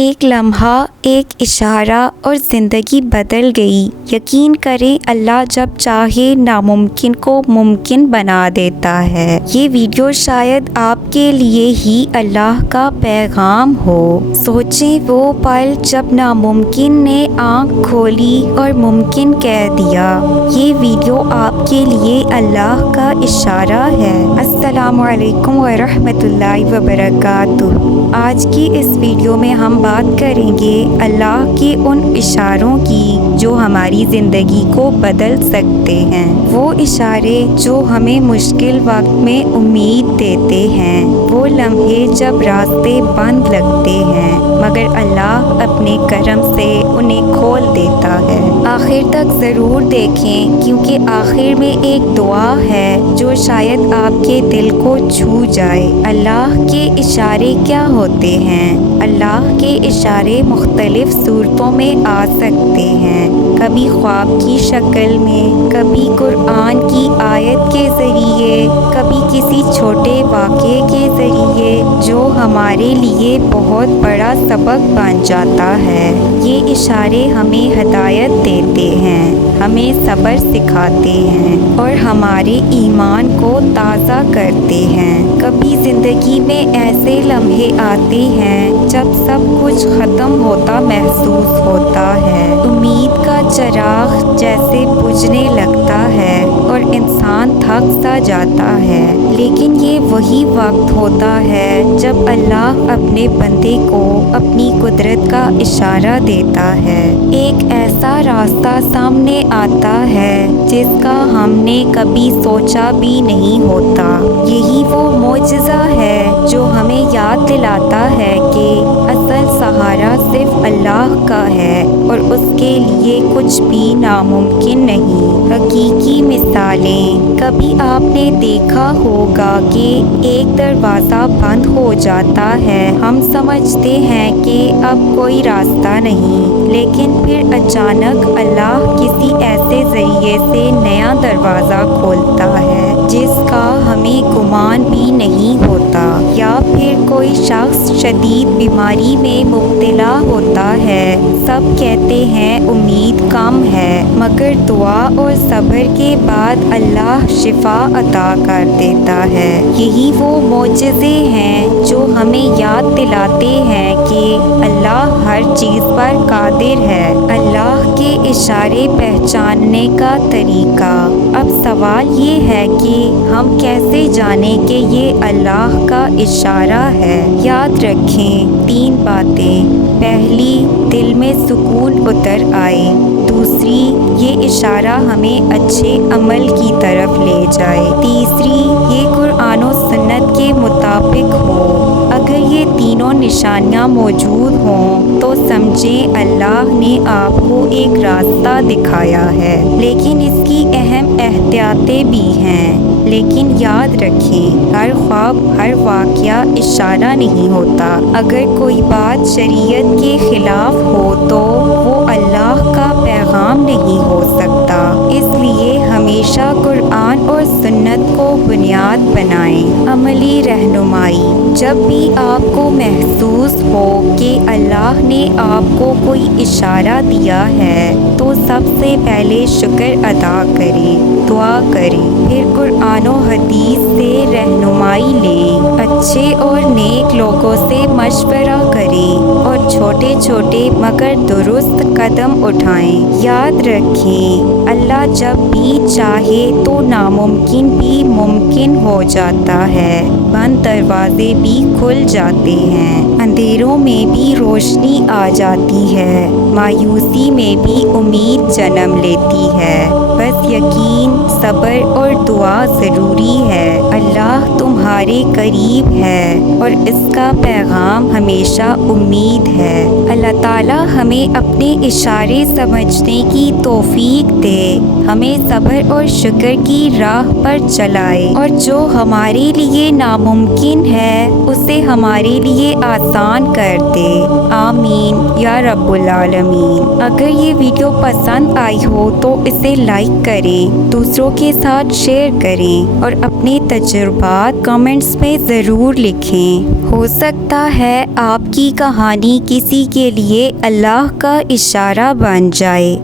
ایک لمحہ، ایک اشارہ اور زندگی بدل گئی۔ یقین کریں، اللہ جب چاہے ناممکن کو ممکن بنا دیتا ہے۔ یہ ویڈیو شاید آپ کے لیے ہی اللہ کا پیغام ہو۔ سوچیں وہ پل جب ناممکن نے آنکھ کھولی اور ممکن کہہ دیا۔ یہ ویڈیو آپ کے لیے اللہ کا اشارہ ہے۔ السلام علیکم ورحمۃ اللہ وبرکاتہ۔ آج کی اس ویڈیو میں ہم بات کریں گے اللہ کے ان اشاروں کی جو ہماری زندگی کو بدل سکتے ہیں۔ وہ اشارے جو ہمیں مشکل وقت میں امید دیتے ہیں، وہ لمحے جب راستے بند لگتے ہیں مگر اللہ اپنے کرم سے انہیں کھول دیتا ہے۔ آخر تک ضرور دیکھیں کیونکہ آخر میں ایک دعا ہے جو شاید آپ کے دل کو چھو جائے۔ اللہ کے اشارے کیا ہوتے ہیں؟ اللہ کے اشارے مختلف صورتوں میں آ سکتے ہیں، کبھی خواب کی شکل میں، کبھی قرآن کی آیت کے ذریعے، کبھی کسی چھوٹے واقعے کے ذریعے جو ہمارے لیے بہت بڑا سبق بن جاتا ہے۔ یہ اشارے ہمیں ہدایت دیتے ہیں، ہمیں صبر سکھاتے ہیں اور ہمارے ایمان کو تازہ کرتے ہیں۔ کبھی زندگی میں ایسے لمحے آتے ہیں جب سب کچھ ختم ہوتا محسوس ہوتا ہے، امید کا چراغ جیسے بجھنے لگتا ہے اور انسان تھک سا جاتا ہے، لیکن یہ وہی وقت ہوتا ہے جب اللہ اپنے بندے کو اپنی قدرت کا اشارہ دیتا ہے۔ ایک ایسا راستہ سامنے آتا ہے جس کا ہم نے کبھی سوچا بھی نہیں ہوتا۔ یہی وہ معجزہ ہے جو ہمیں یاد دلاتا ہے کہ اصل سہارا صرف اللہ کا ہے اور اس کے لیے کچھ بھی ناممکن نہیں۔ حقیقی مثالیں، کبھی آپ نے دیکھا ہوگا کہ ایک دروازہ بند ہو جاتا ہے، ہم سمجھتے ہیں کہ اب کوئی راستہ نہیں، لیکن پھر اچانک اللہ کسی ایسے ذریعے سے نیا دروازہ کھولتا ہے جس کا ہمیں گمان بھی نہیں ہوتا۔ یا پھر کوئی شخص شدید بیماری میں مبتلا ہوتا ہے، سب کہتے ہیں امید کم ہے، مگر دعا اور صبر کے بعد اللہ شفا عطا کر دیتا ہے۔ یہی وہ معجزے ہیں جو ہمیں یاد دلاتے ہیں کہ اللہ ہر چیز پر قادر ہے۔ اللہ کے اشارے پہچاننے کا طریقہ۔ اب سوال یہ ہے کہ ہم کیسے جانیں کہ یہ اللہ کا اشارہ ہے؟ یاد رکھیں 3 باتیں۔ پہلی، دل میں سکون اتر آئے۔ دوسری، یہ اشارہ ہمیں اچھے عمل کی طرف لے جائے۔ تیسری، یہ قرآن و سنت کے مطابق ہو۔ اگر یہ تینوں نشانیاں موجود ہوں تو سمجھیں اللہ نے آپ کو ایک راستہ دکھایا ہے، لیکن اس کی اہم احتیاطیں بھی ہیں۔ لیکن یاد رکھیں، ہر خواب، ہر واقعہ اشارہ نہیں ہوتا۔ اگر کوئی بات شریعت کے خلاف ہو تو وہ اللہ کا پیغام نہیں ہو سکتا۔ اس لیے ہمیشہ قرآن اور سنت کو بنیاد بنائیں۔ عملی رہنمائی، جب بھی آپ کو محسوس ہو کہ اللہ نے آپ کو کوئی اشارہ دیا ہے تو سب سے پہلے شکر ادا کریں، دعا کریں، پھر قرآن و حدیث سے رہنمائی لیں، اچھے اور نیک لوگوں سے مشورہ کریں اور چھوٹے چھوٹے مگر درست قدم اٹھائیں۔ یاد رکھیں، اللہ جب بھی چاہے تو ناممکن بھی ممکن ہو جاتا ہے، بند دروازے بھی کھل جاتے ہیں، اندھیروں میں بھی روشنی آ جاتی ہے، مایوسی میں بھی امید جنم لیتی ہے۔ بس یقین، صبر اور دعا ضروری ہے۔ اللہ تمہارے قریب ہے اور اس کا پیغام ہمیشہ امید ہے۔ اللہ تعالیٰ ہمیں اپنے اشارے سمجھنے کی توفیق دے، ہمیں صبر اور شکر کی راہ پر چلائے اور جو ہمارے لیے ناممکن ہے اسے ہمارے لیے آسان کر دے۔ آمین یا رب العالمین۔ اگر یہ ویڈیو پسند آئی ہو تو اسے لائک کریں، دوسروں کے ساتھ شیئر کریں اور اپنے تجربات کمنٹس میں ضرور لکھیں۔ ہو سکتا ہے آپ کی کہانی کسی کے لیے اللہ کا اشارہ بن جائے۔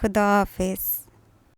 خدا حافظ۔